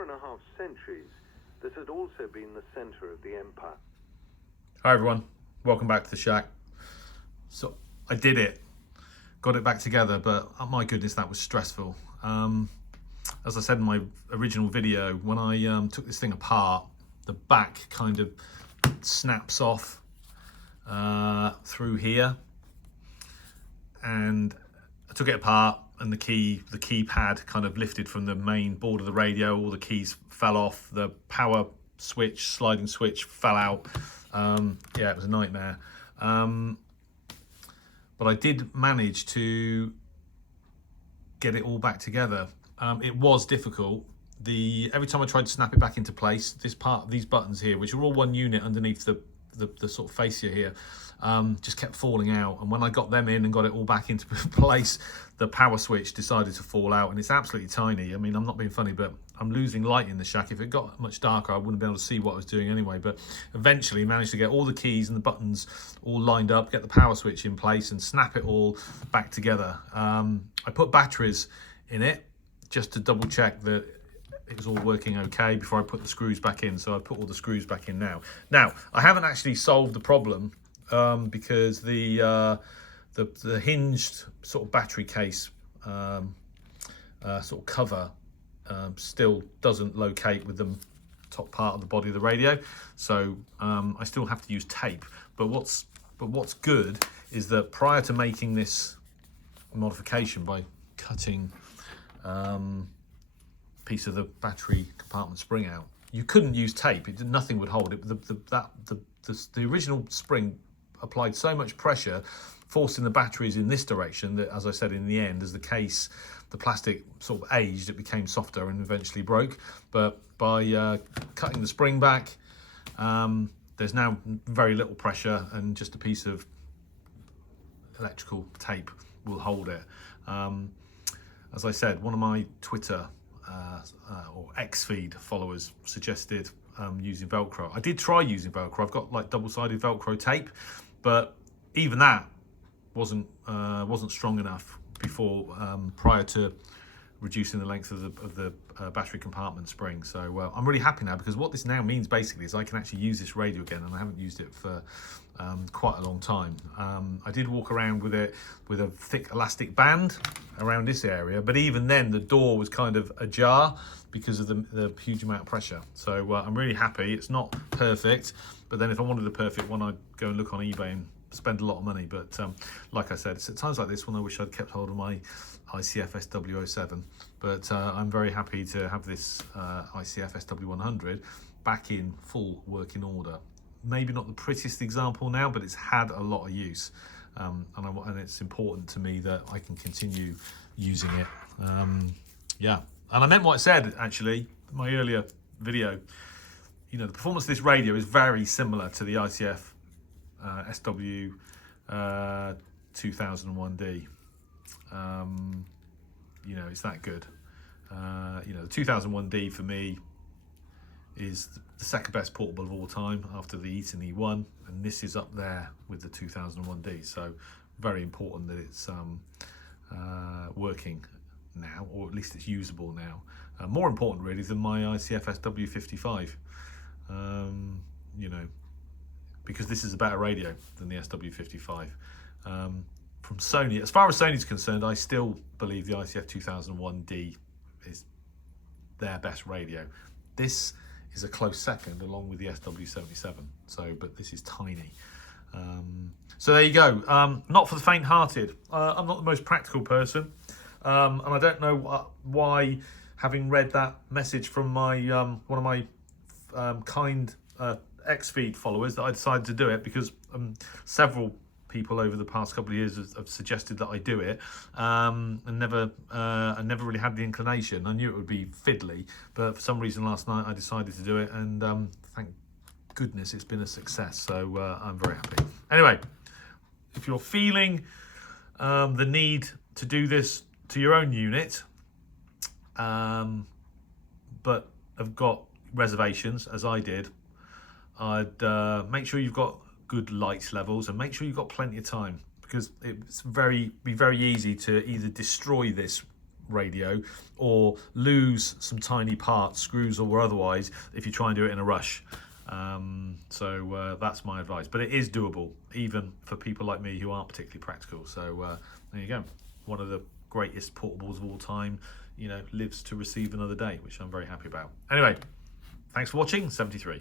4.5 centuries, this had also been the centre of the empire. Hi everyone, welcome back to the shack. So I did it, got it back together, but oh my goodness, that was stressful. As I said in my original video, when I took this thing apart, the back kind of snaps off through here, and I took it apart, and the keypad kind of lifted from the main board of the radio. All the keys fell off. The power switch, sliding switch, fell out. Yeah, it was a nightmare. But I did manage to get it all back together. It was difficult. Every time I tried to snap it back into place, these buttons here, which are all one unit underneath the sort of fascia here, just kept falling out. And when I got them in and got it all back into place, the power switch decided to fall out, and it's absolutely tiny. I mean, I'm not being funny, but I'm losing light in the shack. If it got much darker, I wouldn't be able to see what I was doing anyway. But eventually managed to get all the keys and the buttons all lined up, get the power switch in place, and snap it all back together. I put batteries in it just to double check that it was all working okay before I put the screws back in. So I put all the screws back in now. Now, I haven't actually solved the problem because the hinged sort of battery case sort of cover still doesn't locate with the top part of the body of the radio. So I still have to use tape. But what's good is that prior to making this modification by cutting piece of the battery compartment spring out, you couldn't use tape. Nothing would hold it. The original spring applied so much pressure, forcing the batteries in this direction, that, as I said, in the end, as the plastic sort of aged, it became softer and eventually broke. But by cutting the spring back, there's now very little pressure, and just a piece of electrical tape will hold it. As I said, one of my Twitter or X feed followers suggested using Velcro. I did try using Velcro. I've got like double-sided Velcro tape, but even that wasn't strong enough before prior to reducing the length of the battery compartment spring. So I'm really happy now, because what this now means basically is I can actually use this radio again, and I haven't used it for quite a long time. I did walk around with it with a thick elastic band around this area, but even then the door was kind of ajar because of the huge amount of pressure. So I'm really happy. It's not perfect, but then if I wanted a perfect one, I'd go and look on eBay and spend a lot of money. But like I said, it's at times like this when I wish I'd kept hold of my ICF-SW100. But I'm very happy to have this ICF-SW100 back in full working order. Maybe not the prettiest example now, but it's had a lot of use, and it's important to me that I can continue using it. Yeah, and I meant what I said actually in my earlier video. You know, the performance of this radio is very similar to the ICF SW 2001D. You know, it's that good. You know, the 2001D for me is the second best portable of all time after the Eaton E1, and this is up there with the 2001D. So very important that it's working now, or at least it's usable now. More important really than my ICF-SW55. You know, because this is a better radio than the SW55. From Sony, as far as Sony's concerned, I still believe the ICF-2001D is their best radio. This is a close second, along with the SW77. So, but this is tiny. So there you go. Not for the faint-hearted. I'm not the most practical person, and I don't know why, having read that message from my one of my kind X-feed followers, that I decided to do it, because several people over the past couple of years have suggested that I do it, and never really had the inclination. I knew it would be fiddly, but for some reason last night I decided to do it, and thank goodness it's been a success. So I'm very happy. Anyway, if you're feeling the need to do this to your own unit, but have got reservations, as I did, I'd make sure you've got good light levels, and make sure you've got plenty of time, because it's be very easy to either destroy this radio, or lose some tiny parts, screws or otherwise, if you try and do it in a rush. So that's my advice. But it is doable, even for people like me who aren't particularly practical. So there you go. One of the greatest portables of all time, you know, lives to receive another day, which I'm very happy about. Anyway, thanks for watching. 73.